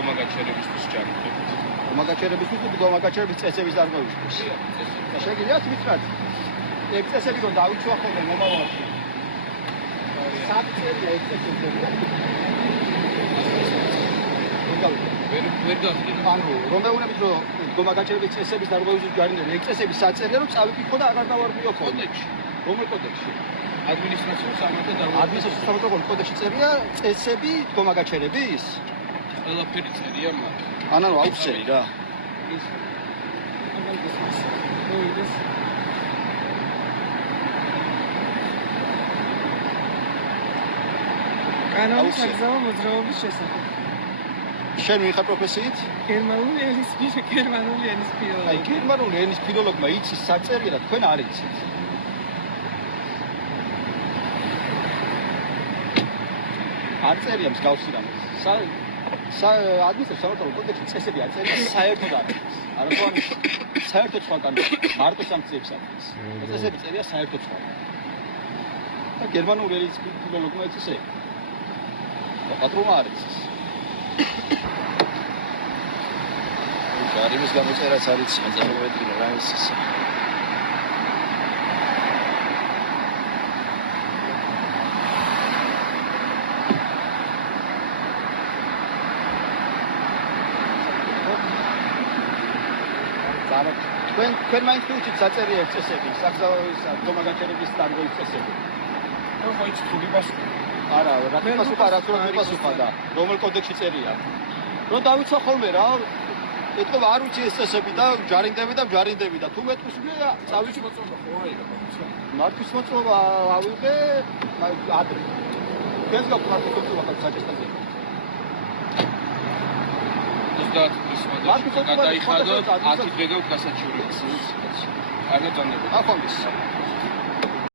გომაგაჩერებისთვის ჯარიმდებით. გომაგაჩერებისთვის თუ გომაგაჩერების წესების დარღვევისთვის. შეგიძლიათ ვიწყოთ? ეგ წესები რომ დავიცვა ხოლმე მომავალში. საფწერია ეგ წესები. ვერ გახდინა. ანუ რომელუნებით რომ გომაგაჩერების წესების დარღვევისთვის ჯარიმდები, ეგ წესები საწერია რომ წავიფიქო და აღარ დავარღვიო ხოლმე. კოდექსში. რომელ კოდექსში? ადმინისტრაციულ სამართალ დარღვევებში. ადმინისტრაციულ სამართალ კოდექსში წერია წესები გომაგაჩერების? ყველაფერი წერია მათ. ანუ აუხსენი რა. კანონის აგზავნა მოძრაობის შესახებ. შენ ვიღა პროფესიით? გერმანული ენის ფილოლოგი. აი, გერმანული ენის ფილოლოგმა იცის საწერია და თქვენ არ იცით. არ წერია მსგავსი რამე. ადმინისტრაციულ სამართალ კოდექსში წესები არ წერია საერთოდ არ არის. არამედ საერთოდ სხვა კანონი, მარტო სანქციებს აქვს. წესები წერია საერთოდ სხვა. და გერმანული ენის ფილოლოგმა იცის ეს. და პატრონმა არ იცის. ჯარიმის გამოწერაც არის ნაწარმოებრივი რა ის ისე. თქვენ მაინც თუჩით საწერია ეს წესები, საგზავის გომაგაჩერების დარღვევის წესები. ხო ხო იცით თუ გიპასუხა. არა, რა გიპასუხა, რა თუ გიპასუხა და რომელ კოდექსში წერია. რომ დავიცვა ხოლმე რა, ეთქობა არ ვიცი ეს წესები და ჯარიმდები და თუ მეტყვის ვია, წავიჭი მოწონა ხო აიღა. მართვის მოწონა ავიღე ადრე. თქვენს გაქვთ მართვის მოწონა ხარ საჭესტაზე. 30 წლის ვადაში გადაიხადოთ 10 დღე გაქვს გასაჩივრება. კარგად ძანდება. ახონდის.